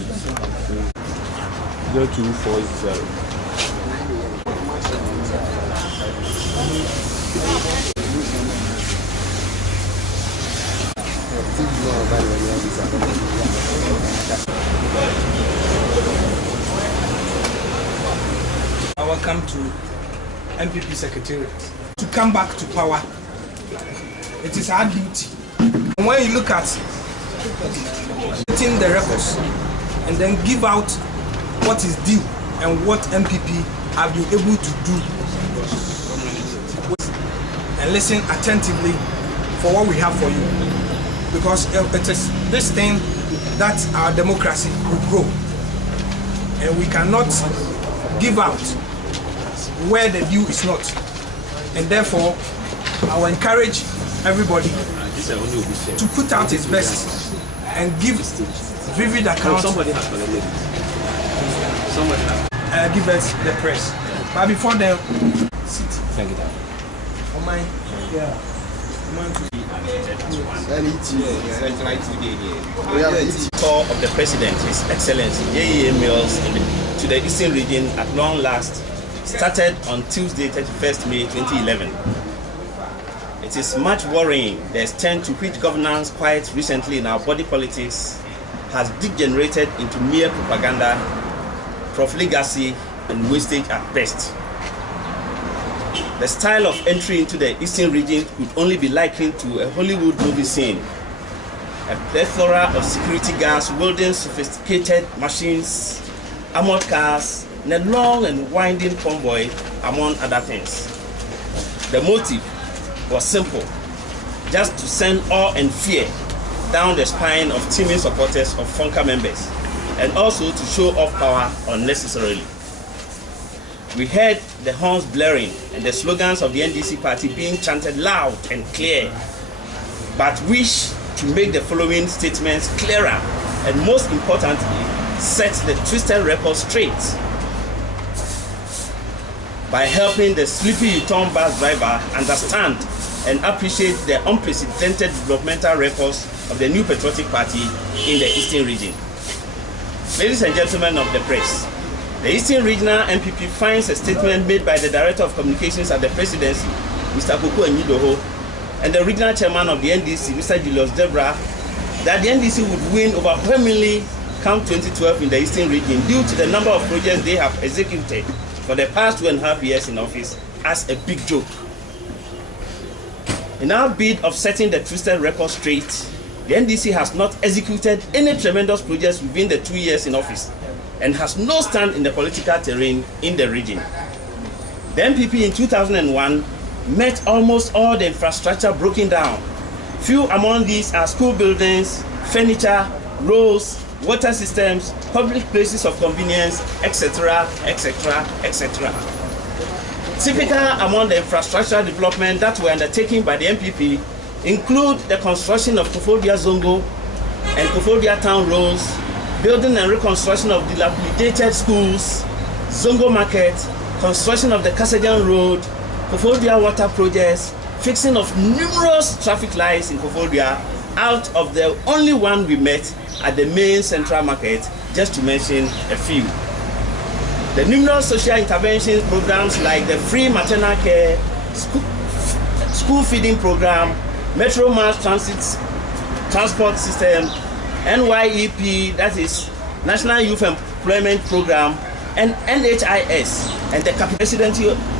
0240. Welcome to MPP Secretariat. To come back to power, it is our duty. And when you look at getting the records and then give out what is due and what MPP have been able to do, and listen attentively for what we have for you, because it is this thing that our democracy will grow, and we cannot give out where the due is not. And therefore, I will encourage everybody to put out his best and give vivid account. Give us the press. But before the Thank you. oh my, yeah. Tour of the President, His Excellency J.E.A. Mills to the Eastern region at long last started on Tuesday, 31st May 2011. It is much worrying the extent to which governance quite recently in our body politics has degenerated into mere propaganda, profligacy, and wastage at best. The style of entry into the Eastern region could only be likened to a Hollywood movie scene. A plethora of security guards wielding sophisticated machines, armored cars, and a long and winding convoy, among other things. The motive was simple, just to send awe and fear down the spine of teeming supporters of Funka members, and also to show off power unnecessarily. We heard the horns blaring and the slogans of the NDC party being chanted loud and clear, but wish to make the following statements clearer and most importantly, set the twisted record straight by helping the sleepy U-turn bus driver understand and appreciate the unprecedented developmental records of the new patriotic party in the Eastern region. Ladies and gentlemen of the press, the Eastern Regional MPP finds a statement made by the Director of Communications at the Presidency, Mr. Koko Enyidoho, and the Regional Chairman of the NDC, Mr. Julius Debra, that the NDC would win overwhelmingly come 2012 in the Eastern region due to the number of projects they have executed for the past 2.5 years in office as a big joke. In our bid of setting the twisted record straight, the NDC has not executed any tremendous projects within the 2 years in office and has no stand in the political terrain in the region. The MPP in 2001 met almost all the infrastructure broken down. Few among these are school buildings, furniture, roads, water systems, public places of convenience, etc., etc., etc. Typical among the infrastructure development that were undertaken by the MPP include the construction of Kofodia Zongo and Kofodia Town roads, building and reconstruction of dilapidated schools, Zongo Market, construction of the Kasajan Road, Kofodia water projects, fixing of numerous traffic lights in Kofodia, out of the only one we met at the main central market, just to mention a few. The numerous social interventions programs like the free maternal care, school feeding program, Metro Mass Transport System, NYEP, that is National Youth Employment Program, and NHIS, and the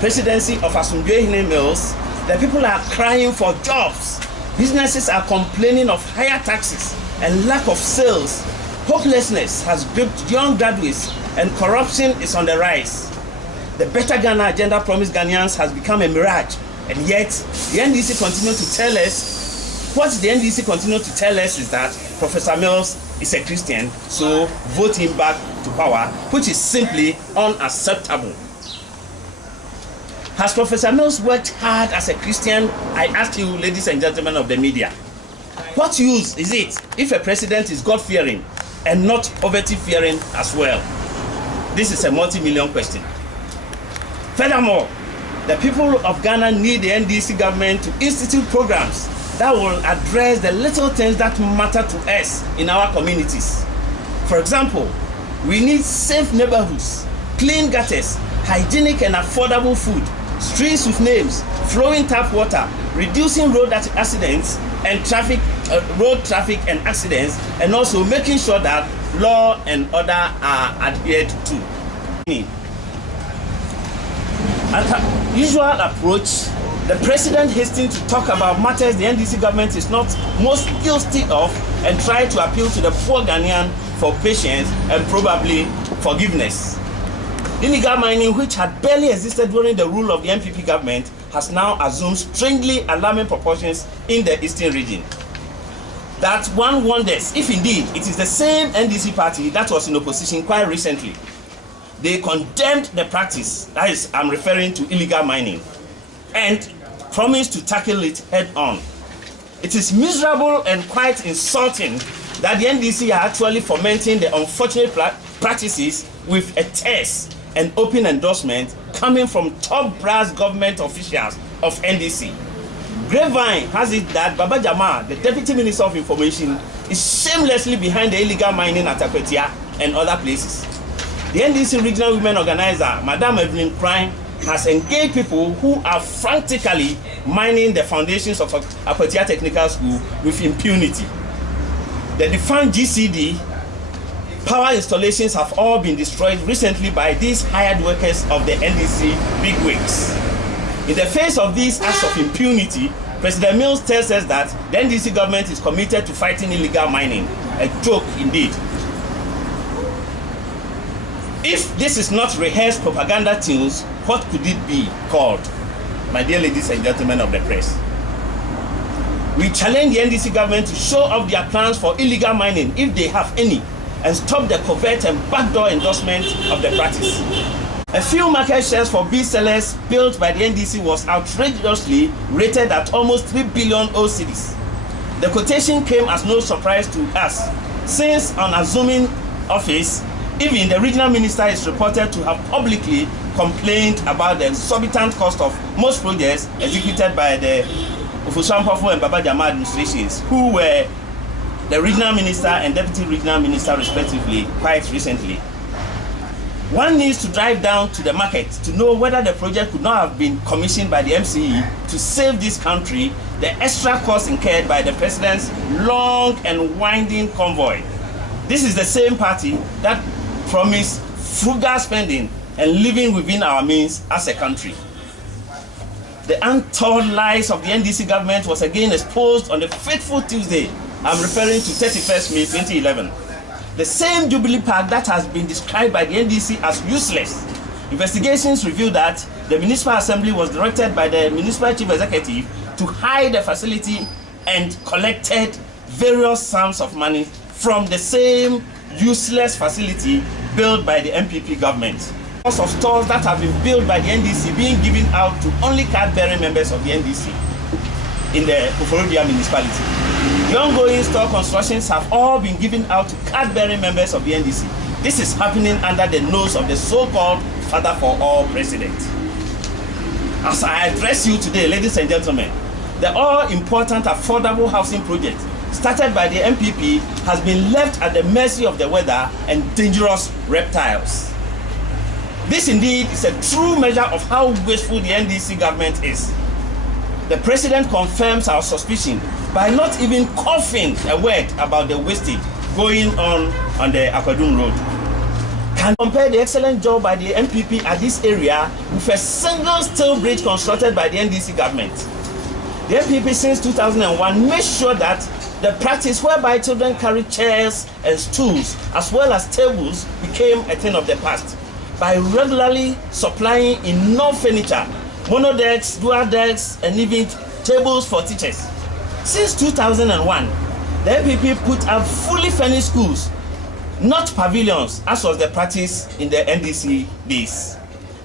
presidency of Asumdwe Mills, the people are crying for jobs. Businesses are complaining of higher taxes and lack of sales. Hopelessness has gripped young graduates and corruption is on the rise. The Better Ghana agenda promised Ghanaians has become a mirage, and yet the NDC continue to tell us, what the NDC continue to tell us is that Professor Mills is a Christian, so vote him back to power, which is simply unacceptable. Has Professor Mills worked hard as a Christian? I ask you, ladies and gentlemen of the media. What use is it if a president is God-fearing and not poverty-fearing as well? This is a multi-million question. Furthermore, the people of Ghana need the NDC government to institute programs that will address the little things that matter to us in our communities. For example, we need safe neighborhoods, clean gutters, hygienic and affordable food, streets with names, flowing tap water, reducing road accidents and road traffic and accidents, and also making sure that law and order are adhered to. An usual approach, the president hastening to talk about matters the NDC government is not most guilty of and try to appeal to the poor Ghanaian for patience and probably forgiveness. Illegal mining, which had barely existed during the rule of the NPP government, has now assumed strangely alarming proportions in the eastern region. That one wonders if indeed it is the same NDC party that was in opposition quite recently. They condemned the practice, that is, I'm referring to illegal mining, and promised to tackle it head on. It is miserable and quite insulting that the NDC are actually fomenting the unfortunate practices with a test and open endorsement coming from top brass government officials of NDC. Grapevine has it that Baba Jama, the Deputy Minister of Information, is shamelessly behind the illegal mining at Akwetia and other places. The NDC regional women organizer, Madam Evelyn Prime, has engaged people who are frantically mining the foundations of Akwetia Technical School with impunity. The defunct GCD power installations have all been destroyed recently by these hired workers of the NDC bigwigs. In the face of these acts of impunity, President Mills tells us that the NDC government is committed to fighting illegal mining. A joke indeed. If this is not rehearsed propaganda tunes, what could it be called? My dear ladies and gentlemen of the press, we challenge the NDC government to show off their plans for illegal mining, if they have any, and stop the covert and backdoor endorsement of the practice. A few market shares for beef sellers built by the NDC was outrageously rated at almost 3 billion cedis. The quotation came as no surprise to us, since on assuming office, even the regional minister is reported to have publicly complained about the exorbitant cost of most projects executed by the Ofusuampofo and Baba Jama administrations, who were the regional minister and deputy regional minister respectively quite recently. One needs to drive down to the market to know whether the project could not have been commissioned by the MCE to save this country the extra cost incurred by the president's long and winding convoy. This is the same party that promised frugal spending and living within our means as a country. The untold lies of the NDC government was again exposed on the fateful Tuesday. I'm referring to 31st May 2011. The same Jubilee Park that has been described by the NDC as useless. Investigations revealed that the Municipal Assembly was directed by the Municipal Chief Executive to hide the facility and collected various sums of money from the same useless facility built by the MPP government. Of stores that have been built by the NDC being given out to only card-bearing members of the NDC in the Koforodia municipality. The ongoing store constructions have all been given out to card-bearing members of the NDC. This is happening under the nose of the so-called Father for All President. As I address you today, ladies and gentlemen, the all-important affordable housing project started by the MPP has been left at the mercy of the weather and dangerous reptiles. This indeed is a true measure of how wasteful the NDC government is. The president confirms our suspicion by not even coughing a word about the wastage going on the Akwadum Road. Can compare the excellent job by the MPP at this area with a single steel bridge constructed by the NDC government. The MPP since 2001 made sure that the practice whereby children carry chairs and stools as well as tables became a thing of the past by regularly supplying enough furniture, monodecks, dual decks, and even tables for teachers. Since 2001, the MPP put up fully furnished schools, not pavilions, as was the practice in the NDC days.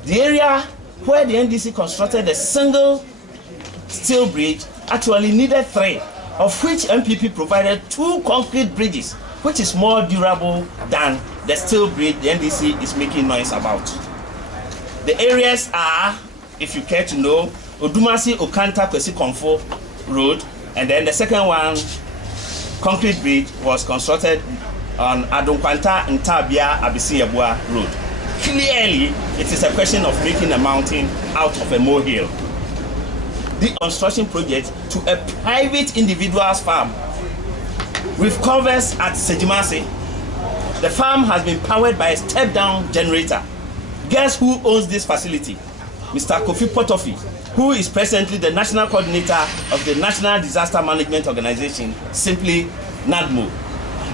The area where the NDC constructed a single steel bridge actually needed 3, of which MPP provided 2 concrete bridges, which is more durable than the steel bridge the NDC is making noise about. The areas are, if you care to know, Odumasi Okanta Kwesi Komfo Road, and then the second one, concrete bridge, was constructed on Adonkwanta Ntabia Abisiabua Road. Clearly, it is a question of making a mountain out of a molehill. The construction project to a private individual's farm with covers at Sejimase. The farm has been powered by a step-down generator. Guess who owns this facility? Mr. Kofi Potofi, who is presently the national coordinator of the National Disaster Management Organization, simply NADMO,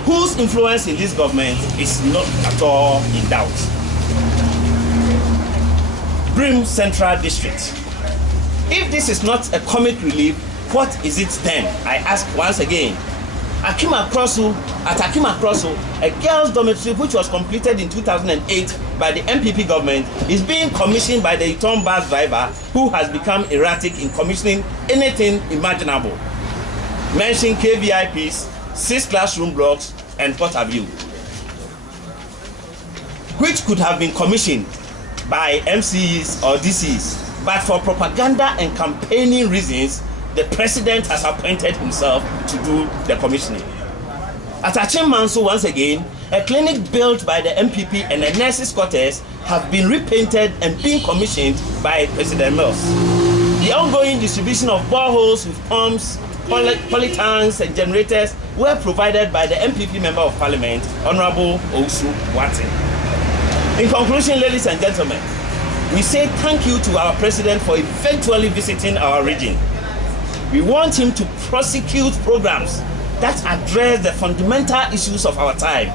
whose influence in this government is not at all in doubt. Brim Central District. If this is not a comic relief, what is it then? I ask once again. At Akima Kroso, a girls' dormitory which was completed in 2008 by the MPP government is being commissioned by the Iton bus driver who has become erratic in commissioning anything imaginable. Mention KVIPs, 6 classroom blocks, and what have you, which could have been commissioned by MCs or DCs, but for propaganda and campaigning reasons, the president has appointed himself to do the commissioning. At Achimmanso, once again, a clinic built by the MPP and the nurses' quarters have been repainted and being commissioned by President Mills. The ongoing distribution of boreholes with pumps, polytanks and generators were provided by the MPP Member of Parliament, Honorable Osu Wati. In conclusion, ladies and gentlemen, we say thank you to our president for eventually visiting our region. We want him to prosecute programs that address the fundamental issues of our time.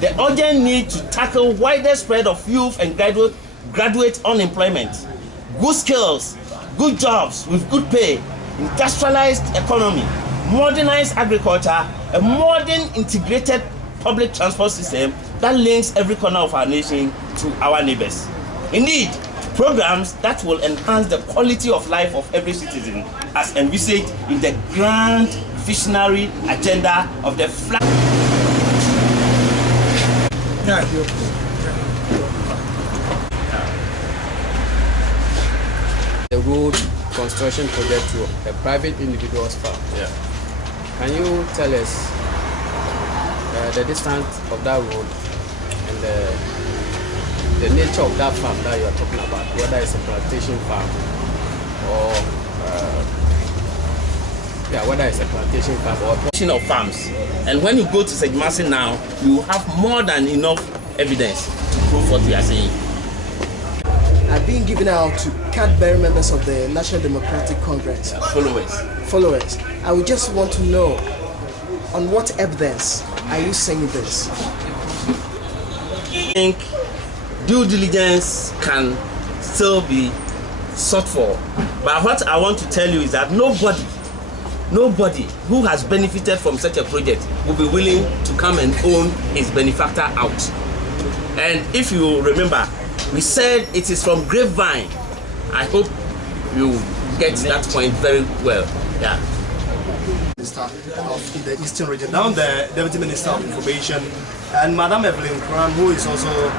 The urgent need to tackle wider spread of youth and graduate unemployment, good skills, good jobs with good pay, industrialized economy, modernized agriculture, a modern integrated public transport system that links every corner of our nation to our neighbors. Indeed, programs that will enhance the quality of life of every citizen as envisaged in the grand visionary agenda of the flag. The road construction project to a private individual's farm. Yeah. Can you tell us the distance of that road and the nature of that farm that you are talking about, whether it's a plantation farm or whether it's a plantation farm or of farms. And when you go to Sejimase now, you have more than enough evidence to prove what we are saying. Are being given out to card-bearing members of the National Democratic Congress. Followers. I would just want to know, on what evidence are you saying this? I think due diligence can still be sought for. But what I want to tell you is that nobody who has benefited from such a project will be willing to come and own his benefactor out. And if you remember, we said it is from grapevine. I hope you get that point very well. Yeah. Minister of the Eastern Region, now the Deputy Minister of Information, and Madam Evelyn Kram, who is also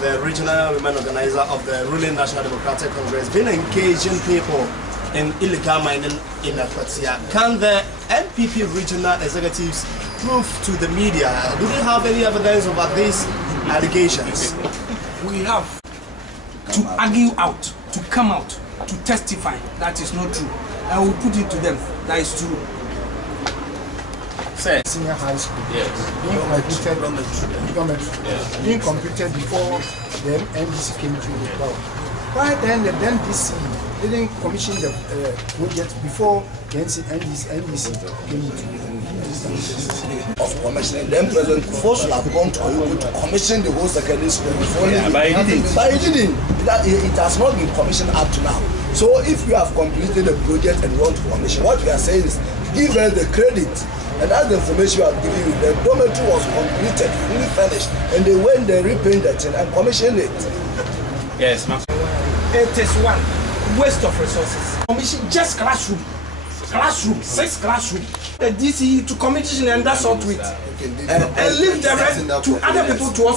the regional women organizer of the ruling National Democratic Congress, been engaging people in illegal mining in Akwatia. Can the NPP regional executives prove to the media? Do they have any evidence about these allegations? We have to argue out, to come out, to testify that is not true. I will put it to them that is true. Sir. Senior high school. Yes. Being completed before the NDC came to the power. Why then the NDC didn't commission the project before the NDC came into the of commissioning? Then President Kufuor should have gone to Oyugu to commission the whole secondary school before but he didn't. But he didn't. It has not been commissioned up to now. So if you have completed the project and you want to commission, what we are saying is give us the credit. And that's the information we have given you. The dormitory was completed, fully finished, and they went there, repainted it and commissioned it. Yes, ma'am. It is one waste of resources. Commission just classroom, 6 classroom. The DC to commission and that's all to it, and leave the rest to other people to us.